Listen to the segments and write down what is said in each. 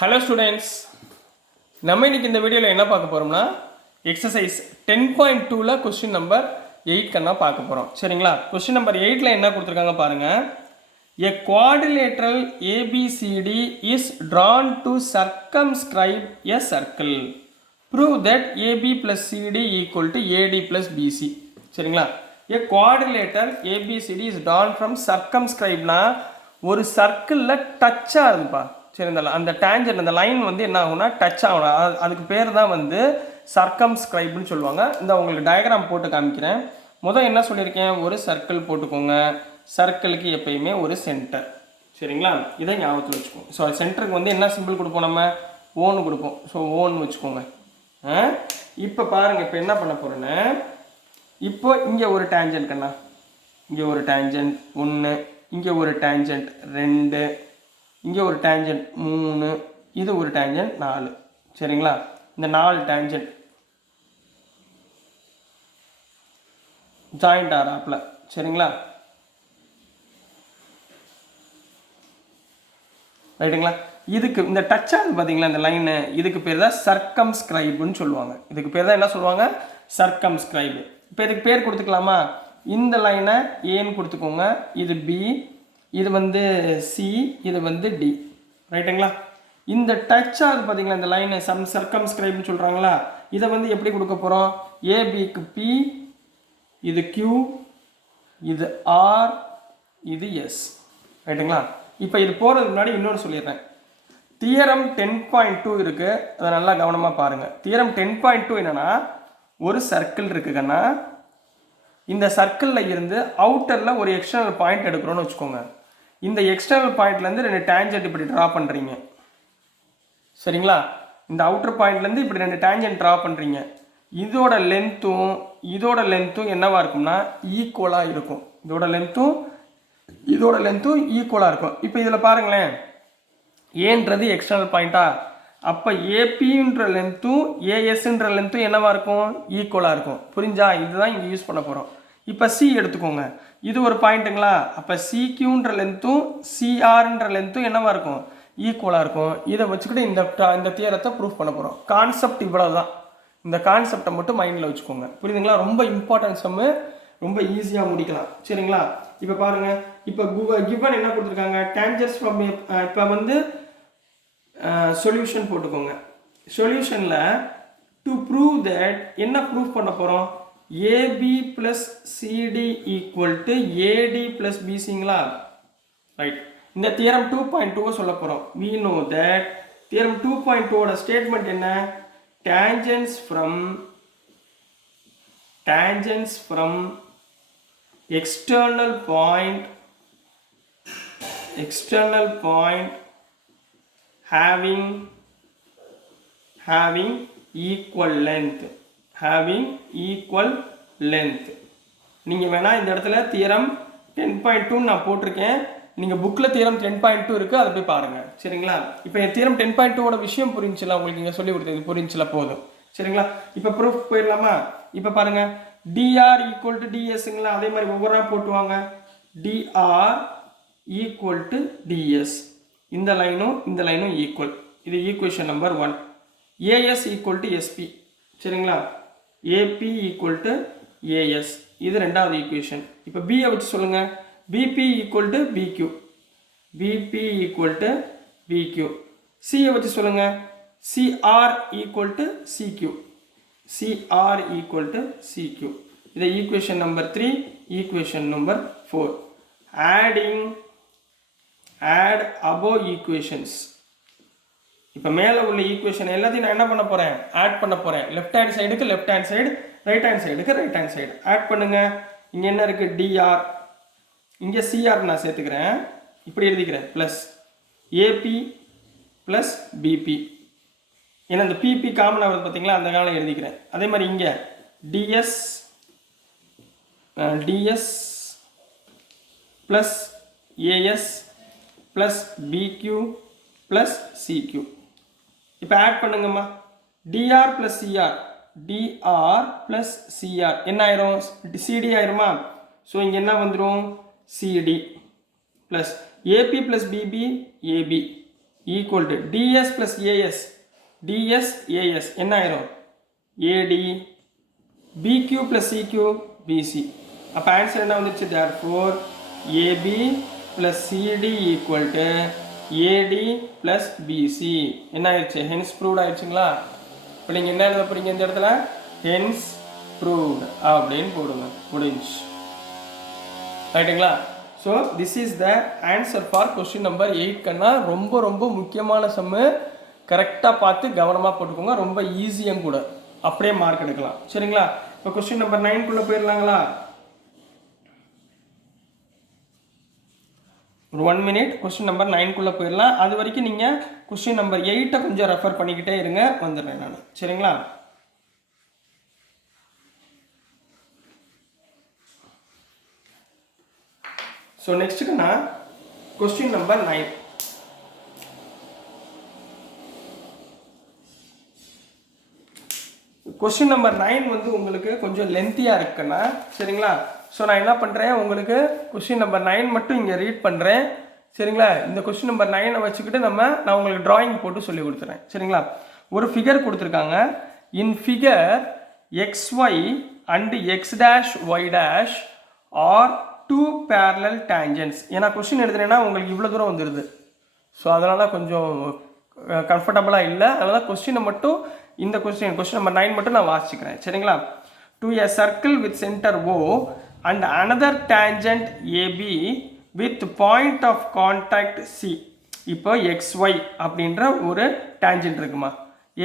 Hello students, நம்ம இன்னைக்கு இந்த வீடியோவில் என்ன பார்க்க போகிறோம்னா எக்ஸசைஸ் 10.2ல் கொஸ்டின் நம்பர் 8 கண்ணா பார்க்க போகிறோம். சரிங்களா? கொஸ்டின் நம்பர் 8ல் என்ன கொடுத்துருக்காங்க பாருங்கள். A quadrilateral ABCD is drawn to circumscribe a circle. Prove that AB plus CD equal to AD plus BC. சரிங்களா? A quadrilateral ABCD is drawn from circumscribeனா ஒரு சர்க்கிளில் டச்சாக இருந்துப்பா. சரி, அந்த டேஞ்சர் அந்த லைன் வந்து என்ன ஆகும்னா டச் ஆகணும். அதுக்கு பேர் தான் வந்து சர்க்கம்ஸ்கிரைப்னு சொல்லுவாங்க. இந்த உங்களுக்கு டயக்ராம் போட்டு காமிக்கிறேன். முதல் என்ன சொல்லியிருக்கேன், ஒரு சர்க்கிள் போட்டுக்கோங்க. சர்க்கிளுக்கு எப்பயுமே ஒரு சென்டர். சரிங்களா? இதை ஞாபகத்தில் வச்சுக்கோங்க. ஸோ சென்டருக்கு வந்து என்ன சிம்பிள் கொடுப்போம், நம்ம ஓன்னு கொடுப்போம். ஸோ ஓன்னு வச்சுக்கோங்க. இப்போ பாருங்கள், இப்போ என்ன பண்ண போகிறேன்னு, இப்போ இங்கே ஒரு டேஞ்சன்ட் கண்ணா, இங்கே ஒரு டேஞ்சன்ட் 1, இங்கே ஒரு டேஞ்சன்ட் 2, இங்கே ஒரு டேஞ்சன்ட் 3, இது ஒரு டேஞ்சன்ட் 4. சரிங்களா? இந்த 4 டேஞ்சன்ட் ஜாயிண்ட் ஆறாப்ல. சரிங்களா? ரைட்டுங்களா? இதுக்கு இந்த டச் ஆகுது பார்த்தீங்களா, இந்த லைனு, இதுக்கு பேர் தான் சர்க்கம்ஸ்கிரைப்னு சொல்லுவாங்க. இதுக்கு பேர் தான் என்ன சொல்லுவாங்க, சர்க்கம்ஸ்கிரைப். இப்போ இதுக்கு பேர் கொடுத்துக்கலாமா? இந்த லைனை ஏன்னு கொடுத்துக்கோங்க. இது பி, இது வந்து சி, இது வந்து டி. ரைட்டுங்களா? இந்த டச் ஆகுது பார்த்தீங்களா, இந்த லைனை சர்க்கம்ஸ்கிரைப்னு சொல்கிறாங்களா, இதை வந்து எப்படி கொடுக்க போகிறோம், ஏபிக்கு பி, இது கியூ, இது ஆர், இது எஸ். ரைட்டுங்களா? இப்போ இது போகிறதுக்கு முன்னாடி இன்னொரு சொல்லிடுறேன். தியரம் 10.2 இருக்குது, அதை நல்லா கவனமாக பாருங்கள். தியரம் 10.2 என்னென்னா, ஒரு சர்க்கிள் இருக்குங்கன்னா இந்த சர்க்கிளில் இருந்து அவுட்டரில் ஒரு எக்ஸ்டர்னல் பாயிண்ட் எடுக்கிறோன்னு வச்சுக்கோங்க. இந்த எக்ஸ்டர்னல் பாயிண்ட்லேருந்து 2 டேஞ்சன்ட் இப்படி ட்ரா பண்ணுறீங்க. சரிங்களா? இந்த அவுட்டர் பாயிண்ட்லேருந்து இப்படி 2 டேஞ்சன்ட் ட்ரா பண்ணுறீங்க. இதோட லென்த்தும் என்னவாக இருக்கும்னா ஈக்குவலாக இருக்கும். இதோட லென்த்தும் ஈக்குவலாக இருக்கும். இப்போ இதில் பாருங்களேன், ஏன்றது எக்ஸ்டர்னல் பாயிண்ட்டா, அப்போ ஏபின்ற லென்த்தும் ஏஎஸ்ன்ற லென்த்தும் என்னவாக இருக்கும், ஈக்குவலாக இருக்கும். புரிஞ்சா? இதுதான் இங்கே யூஸ் பண்ண போகிறோம். இப்போ சி எடுத்துக்கோங்க, இது ஒரு பாயிண்ட்டுங்களா, அப்போ சிக்யூன்ற லென்த்தும் சிஆர்ன்ற லென்த்தும் என்னவாக இருக்கும், ஈக்குவலாக இருக்கும். இதை வச்சுக்கிட்டு இந்த தியரத்தை ப்ரூஃப் பண்ண போகிறோம். கான்செப்ட் இவ்வளோ தான். இந்த கான்செப்டை மட்டும் மைண்டில் வச்சுக்கோங்க. புரியுதுங்களா? ரொம்ப இம்பார்ட்டன்ட் சம்மு, ரொம்ப ஈஸியாக முடிக்கலாம். சரிங்களா? இப்போ பாருங்கள், இப்போ கிவன் என்ன கொடுத்துருக்காங்க, டேஞ்சர்ஸ் ஃப்ரம், இப்போ வந்து சொல்யூஷன் போட்டுக்கோங்க. சொல்யூஷனில் டு ப்ரூவ் தட் என்ன ப்ரூவ் பண்ண போகிறோம், AB plus CD equal to AD plus பிசிங்களா? ரைட். இந்த தியரம் 2.2 சொல்ல போகிறோம். we know that theorem 2.2 statement என்ன, tangents from external point having equal length. நீங்கள் வேணால் இந்த இடத்துல தியரம் 10.2 நான் போட்டிருக்கேன். நீங்கள் புக்கில் தியரம் 10.2 இருக்குது, அதை போய் பாருங்கள். சரிங்களா? இப்போ தியரம் 10.2 விஷயம் புரிஞ்சில, உங்களுக்கு இங்கே சொல்லி கொடுத்தது புரிஞ்சில, போதும். சரிங்களா? இப்போ ப்ரூஃப் போயிடலாமா? இப்போ பாருங்கள், டிஆர் ஈக்குவல் டு டிஎஸ்ங்களா, அதே மாதிரி ஒவ்வொரு போட்டுவாங்க. டிஆர் ஈக்குவல் டு டிஎஸ், இந்த லைனும் ஈக்குவல். இது equation number 1. As equal to SP. சரிங்களா? ஏபி ஈக்குவல் டு ஏஎஸ், இது ரெண்டாவது ஈக்குவேஷன். இப்போ பியை வச்சு சொல்லுங்கள், பிபி ஈக்குவல் டு பிக்யூ. சியை வச்சு சொல்லுங்கள், சிஆர் ஈக்குவல் டு சிக்யூ. இது equation number 3. Equation number 4. add above equations. இப்போ மேலே உள்ள ஈக்குவேஷன் எல்லாத்தையும் நான் என்ன பண்ண போகிறேன், ஆட் பண்ண போகிறேன். லெஃப்ட் ஹேண்ட் சைடுக்கு left hand side, right hand சைடுக்கு ரைட் ஹேண்ட் சைடு ஆட் பண்ணுங்கள். இங்கே என்ன இருக்குது, டிஆர், இங்கே சிஆர் நான் சேர்த்துக்கிறேன், இப்படி எழுதிக்கிறேன், ப்ளஸ் ஏபி ப்ளஸ் பிபி. ஏன்னா இந்த பிபி காமனாக வருது பார்த்தீங்களா, அந்த காலம் எழுதிக்கிறேன். அதே மாதிரி இங்கே DS plus AS plus BQ plus CQ. இப்போ ஆட் பண்ணுங்கம்மா, டிஆர் ப்ளஸ் சிஆர் என்ன ஆயிரும், சிடி ஆயிருமா? ஸோ இங்கே என்ன வந்துடும், CD plus AB plus BP AB, equal to DS plus AS, DS AS என்ன ஆயிரும்? AD. BQ plus CQ BC. அப்போ ஆன்சர் என்ன வந்துச்சு? Therefore AB plus CD equal to AD plus BC. என்ன ஆயிடுச்சு? ஹென்ஸ் ப்ரூவ்ட் ஆயிடுச்சுங்களா? இப்போ நீங்கள் என்ன எழுத போகிறீங்க இந்த இடத்துல? ஹென்ஸ் ப்ரூவ்ட் அப்படின்னு போடுங்க, முடிஞ்சு. ரைட்டுங்களா? So this is the answer for question number 8 கண்ணா. ரொம்ப ரொம்ப முக்கியமான சம்மு, கரெக்டாக பார்த்து கவனமாக போட்டுக்கோங்க. ரொம்ப ஈஸியும் கூட, அப்படியே மார்க் எடுக்கலாம். சரிங்களா? இப்போ கொஸ்டின் நம்பர் 9 போயிடலாங்களா? ஒரு 1 minute கொஸ்டின் நம்பர் 9 போயிடலாம். அது வரைக்கும் நீங்கள் கொஸ்டின் நம்பர் 8 கொஞ்சம் ரெஃபர் பண்ணிக்கிட்டே இருங்க, வந்துடுறேன் நான். சரிங்களா? ஸோ நெக்ஸ்ட்டுக்குண்ணா கொஸ்டின் நம்பர் 9. கொஸ்டின் நம்பர் 9 வந்து உங்களுக்கு கொஞ்சம் லென்த்தியாக இருக்குண்ணா. சரிங்களா? ஸோ நான் என்ன பண்ணுறேன், உங்களுக்கு கொஸ்டின் நம்பர் 9 மட்டும் இங்கே ரீட் பண்ணுறேன். சரிங்களா? இந்த கொஸ்டின் நம்பர் 9 வச்சுக்கிட்டு நான் உங்களுக்கு டிராயிங் போட்டு சொல்லி கொடுத்துறேன். சரிங்களா? ஒரு ஃபிகர் கொடுத்துருக்காங்க. In figure XY and X', Y' are 2 parallel tangents. ஏன்னா கொஸ்டின் எழுதுனேன்னா உங்களுக்கு இவ்வளோ தூரம் வந்துடுது. ஸோ அதனால் கொஞ்சம் கம்ஃபர்டபுளாக இல்லை. அதனால் கொஸ்டினை மட்டும் இந்த கொஸ்டின் நம்பர் 9 மட்டும் நான் வாசிக்கிறேன். சரிங்களா? To a circle with centre O and another tangent AB with point of contact C. இப்போ XY அப்படின்ற ஒரு டேஞ்சன்ட் இருக்குமா,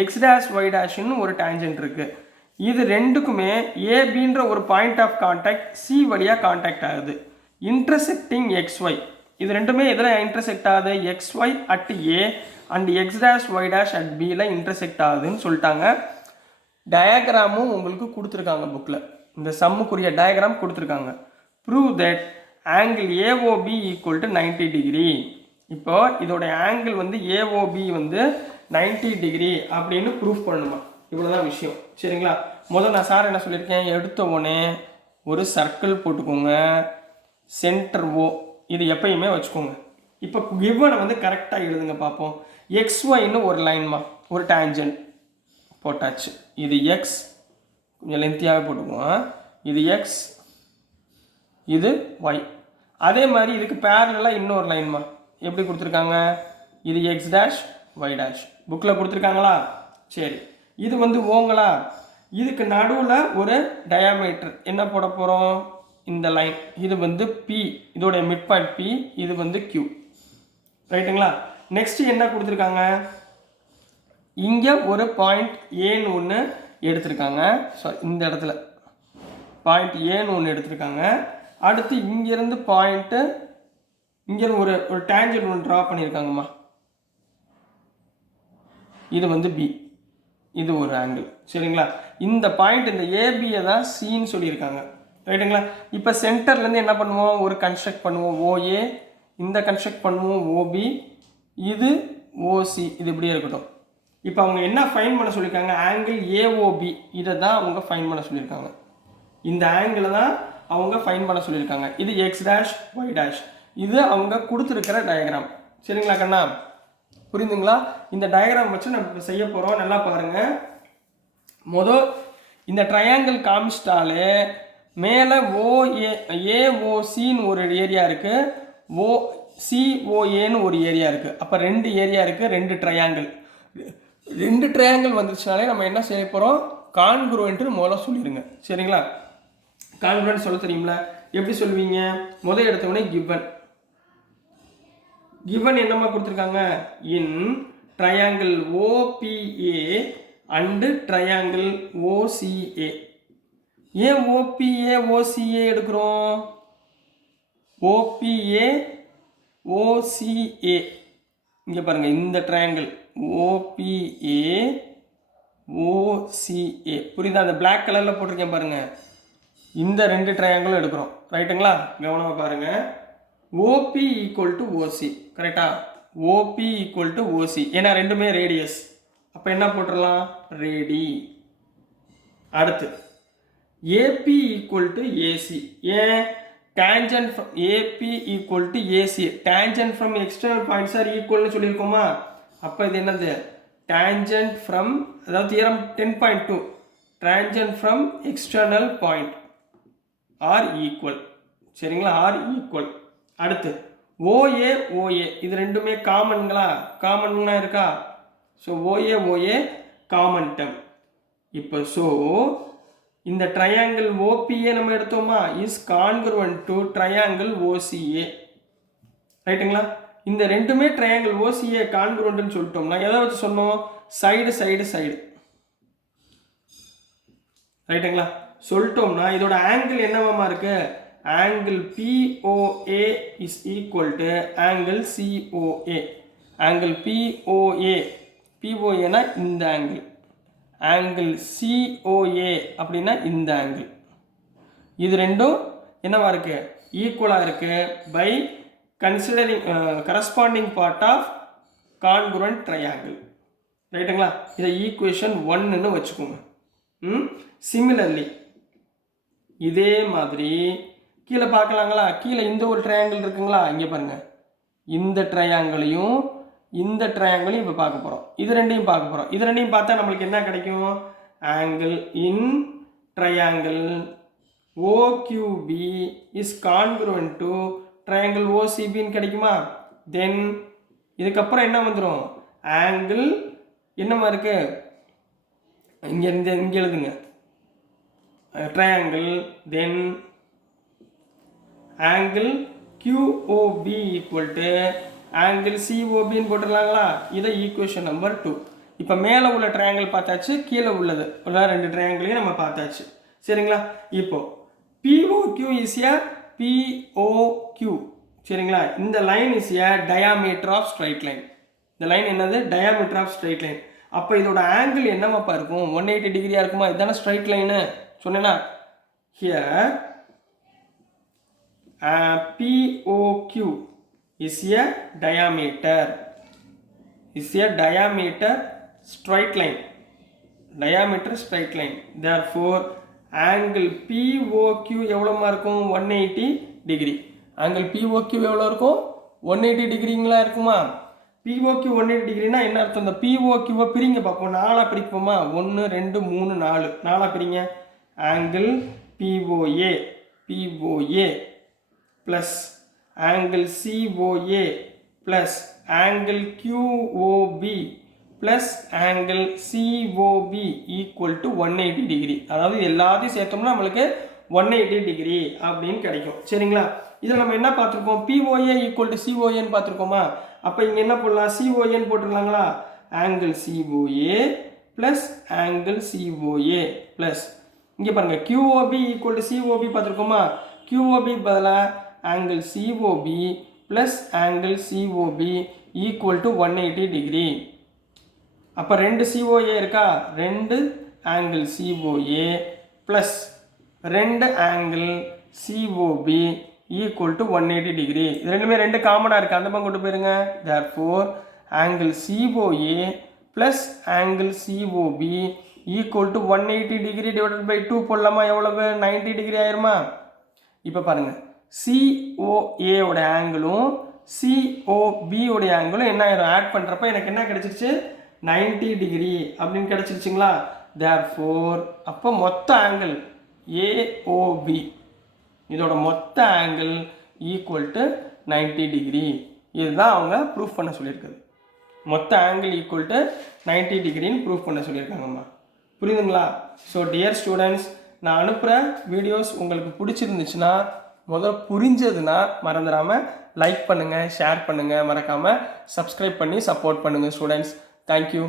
X', Y' ஒரு டேஞ்சன்ட் இருக்குது. இது ரெண்டுக்குமே ஏபின்ற ஒரு பாயிண்ட் ஆஃப் கான்டாக்ட் சி வழியாக கான்டாக்ட் ஆகுது. இன்டர்செக்டிங் XY, இது ரெண்டுமே இதில் இன்டர்செக்ட் ஆகுது. XY at A and X', Y' at பியில் இன்டர்செக்ட் ஆகுதுன்னு சொல்லிட்டாங்க. டயக்ராமும் உங்களுக்கு கொடுத்துருக்காங்க புக்கில். இந்த சம்முக்குரிய டயக்ராம் கொடுத்துருக்காங்க. Prove that angle AOB equal to 90 degree. இப்போ இதோட ஆங்கிள் வந்து AOB வந்து 90 டிகிரி அப்படின்னு ப்ரூஃப் பண்ணணுமா? இவ்வளோதான் விஷயம். சரிங்களா? முதல் நான் சார் என்ன சொல்லியிருக்கேன், எடுத்த உடனே ஒரு சர்க்கிள் போட்டுக்கோங்க, சென்டர் O, இது எப்பயுமே வச்சுக்கோங்க. இப்போ கிவனை வந்து கரெக்டாக எழுதுங்க பார்ப்போம். XYன்னு ஒரு லைன்மா, ஒரு டேஞ்சன்ட் போட்டாச்சு. இது X, கொஞ்சம் லென்த்தியாகவே போட்டுக்குவோம். இது X, இது Y. அதே மாதிரி இதுக்கு பேரலாக இன்னொரு லைன்மா, எப்படி கொடுத்துருக்காங்க, இது X', Y'. புக்கில் கொடுத்துருக்காங்களா? சரி, இது வந்து ஓங்களா. இதுக்கு நடுவில் ஒரு டயாமீட்டர் என்ன போட போகிறோம், இந்த லைன். இது வந்து P, இதோடைய மிட் பாயிண்ட் P, இது வந்து Q. ரைட்டுங்களா? நெக்ஸ்ட் என்ன கொடுத்துருக்காங்க, இங்கே ஒரு பாயிண்ட் ஏன்னு ஒன்று எடுத்திருக்காங்க. ஸோ இந்த இடத்துல பாயிண்ட் ஏன்னு ஒன்று எடுத்திருக்காங்க. அடுத்து இங்கேருந்து பாயிண்ட்டு, இங்கேருந்து ஒரு டேஞ்சன்ட் ஒன்று ட்ரா பண்ணியிருக்காங்கம்மா. இது வந்து B, இது ஒரு ஆங்கிள். சரிங்களா? இந்த பாயிண்ட், இந்த ஏபியை தான் சின்னு சொல்லியிருக்காங்க. ரைட்டுங்களா? இப்போ சென்டர்லேருந்து என்ன பண்ணுவோம், ஒரு கன்ஸ்ட்ரக்ட் பண்ணுவோம் OA, இந்த கன்ஸ்ட்ரக்ட் பண்ணுவோம் OB, இது OC, இது இப்படியே இருக்கட்டும். இப்போ அவங்க என்ன ஃபைன் பண்ண சொல்லியிருக்காங்க, ஆங்கிள் AOB, இதை தான் அவங்க ஃபைன் பண்ண சொல்லியிருக்காங்க. இந்த ஆங்கிளை தான் அவங்க ஃபைன் பண்ண சொல்லியிருக்காங்க. இது X', Y', இது அவங்க கொடுத்துருக்கிற டயக்ராம். சரிங்களா கண்ணா? புரியுதுங்களா? இந்த டயக்ராம் வச்சு நம்ம செய்ய போகிறோம். நல்லா பாருங்கள். மொதல் இந்த ட்ரையாங்கிள் காமிச்சிட்டாலே மேலே AOCன்னு ஒரு ஏரியா இருக்குது, COAன்னு ஒரு ஏரியா இருக்குது. அப்போ 2 ஏரியா இருக்குது, 2 ட்ரையாங்கிள். 2 ட்ரையாங்கிள் வந்துருச்சுனாலே நம்ம என்ன செய்ய போகிறோம், கான்குருவன்ட்டு முதல்ல சொல்லிடுங்க. சரிங்களா? கான்குருவன்ட் சொல்ல தெரியுங்களா? எப்படி சொல்லுவீங்க, முதல் எடுத்தவொடனே given என்னமா கொடுத்துருக்காங்க, இன் triangle OPA and triangle OCA. ஏன் OPA OCA எடுக்கிறோம், OPA OCA இங்கே பாருங்கள், இந்த ட்ரையாங்கிள் OPA OCA புரியுதா? அந்த பிளாக் கலரில் போட்டிருக்கேன் பாருங்கள், இந்த 2 ட்ரையாங்கிளும் எடுக்கிறோம். ரைட்டுங்களா? கவனமாக பாருங்கள். OP ஈக்குவல் டு OC, கரெக்டா? OP ஈக்குவல் டு OC, ஏன்னா ரெண்டுமே ரேடியஸ். அப்போ என்ன போட்டுடலாம், ரேடி. அடுத்து AP ஈக்குவல் டு AC. ஏன், tangent AP equal to AC, tangent from external points are ஈக்குவல்னு சொல்லியிருக்கோமா? அப்போ இது என்னது tangent from அதாவது theorem 10.2 tangent from external point are equal சரிங்களா are equal. அடுத்து OA OA இது ரெண்டுமே காமன்களா காமன்னா இருக்கா so OA OA common term. இப்போ ஸோ இந்த ட்ரையாங்கிள் OPA நம்ம எடுத்தோமா is congruent to triangle OCA ரைட்டுங்களா. இந்த ரெண்டுமே ட்ரையாங்கிள் OCA கான்குருவன்ட்னு சொல்லிட்டோம்னா எதை வச்சு சொன்னோம் சைடு சைடு சைடு ரைட்டுங்களா சொல்லிட்டோம்னா இதோட ஆங்கிள் என்னவாமா இருக்கு angle POA is equal to angle COA. Angle POA னா இந்த ஆங்கிள் ஆங்கிள் COA அப்படின்னா இந்த ஆங்கிள் இது ரெண்டும் என்னவா இருக்கு ஈக்குவலாக இருக்கு by considering corresponding part of congruent triangle ரைட்டுங்களா. இதை ஈக்குவேஷன் 1ன்னு வச்சுக்கோங்க. சிமிலர்லி இதே மாதிரி கீழே பார்க்கலாங்களா கீழே இந்த ஒரு ட்ரையாங்கிள் இருக்குங்களா இங்கே பாருங்க இந்த ட்ரையாங்கிளையும் இந்த ட்ரையாங்கிளையும் இப்போ பார்க்க போகிறோம் இது ரெண்டையும் பார்க்க போகிறோம் இது ரெண்டையும் பார்த்தா நம்மளுக்கு என்ன கிடைக்கும் angle in triangle OQB is congruent to triangle OCBன்னு கிடைக்குமா. தென் இதுக்கப்புறம் என்ன வந்துடும் ஆங்கிள் என்னமா இருக்கு இங்கே இங்கே எழுதுங்க triangle then angle QOB equal to angle COBன்னு போட்டுடலாங்களா. இதை ஈக்குவேஷன் நம்பர் 2. இப்போ மேலே உள்ள ட்ரையாங்கிள் பார்த்தாச்சு கீழே உள்ளது உள்ள ரெண்டு ட்ரையாங்கிளையும் நம்ம பார்த்தாச்சு சரிங்களா. இப்போ POQ இஸ் ஏ POQ சரிங்களா. இந்த line is a diameter of straight line. இந்த லைன் என்னது டயாமீட்டர் ஆஃப் ஸ்ட்ரைட் லைன். அப்போ இதோட ஆங்கிள் என்னவாப்பா இருக்கும் 180 டிகிரியாக இருக்குமா இதுதானே ஸ்ட்ரைட் லைனு சொன்னேன்னா. Here POQ is a diameter straight line therefore angle POQ எவ்வளோமா இருக்கும் 180 டிகிரி. angle POQ எவ்வளோ இருக்கும் 180 டிகிரிங்களா இருக்குமா. POQ 180 டிகிரினா என்ன அர்த்தம் இந்த POQவை பிரிங்க பார்ப்போம் 4ஆக பிரிப்போமா 1 2 3 4 4ஆக பிரிங்க angle POA plus angle COA plus angle QOB plus angle COB equal to 180 degree. அதாவது எல்லாத்தையும் சேர்த்தோம்னா நம்மளுக்கு 180 டிகிரி அப்படின்னு கிடைக்கும் சரிங்களா. இதில் நம்ம என்ன பார்த்துருக்கோம் POA equal to COAன்னு பார்த்துருக்கோமா. அப்போ இங்கே என்ன போடலாம் COAன்னு போட்டுடலாங்களா angle COA plus angle COA plus இங்கே பாருங்க QOB equal to COB பார்த்துருக்கோமா. QOB பதிலாக angle COB plus angle COB equal to 180 degree. அப்போ ரெண்டு COA இருக்கா ரெண்டு angle COA plus ரெண்டு angle COB equal to 180 degree. இது ரெண்டுமே ரெண்டு காமனாக இருக்குது அந்த பக்கம் கொண்டு போயிருங்க. therefore angle COA plus angle COB equal to 180 degree divided by 2 போடலாமா எவ்வளவு 90 டிகிரி ஆயிருமா. இப்போ பாருங்கள் COA ஓட ஆங்கிளும் COB உடைய ஆங்கிளும் என்ன ஆயிரும் ஆட் பண்ணுறப்ப எனக்கு என்ன கிடைச்சிருச்சு 90 டிகிரி அப்படின்னு கிடைச்சிருச்சுங்களா. therefore அப்போ மொத்த ஆங்கிள் AOB இதோட மொத்த ஆங்கிள் ஈக்குவல் டு 90 டிகிரி. இதுதான் அவங்க ப்ரூஃப் பண்ண சொல்லியிருக்குது மொத்த ஆங்கிள் ஈக்குவல் டு 90 டிகிரின்னு ப்ரூஃப் பண்ண சொல்லியிருக்காங்கம்மா புரியுதுங்களா. ஸோ டியர் ஸ்டூடெண்ட்ஸ் நான் அனுப்புகிற வீடியோஸ் உங்களுக்கு பிடிச்சிருந்துச்சுன்னா முதல்ல புரிஞ்சதுன்னா மறந்துடாமல் லைக் பண்ணுங்கள் ஷேர் பண்ணுங்கள் மறக்காமல் சப்ஸ்கிரைப் பண்ணி சப்போர்ட் பண்ணுங்கள் ஸ்டூடெண்ட்ஸ். தேங்க்யூ.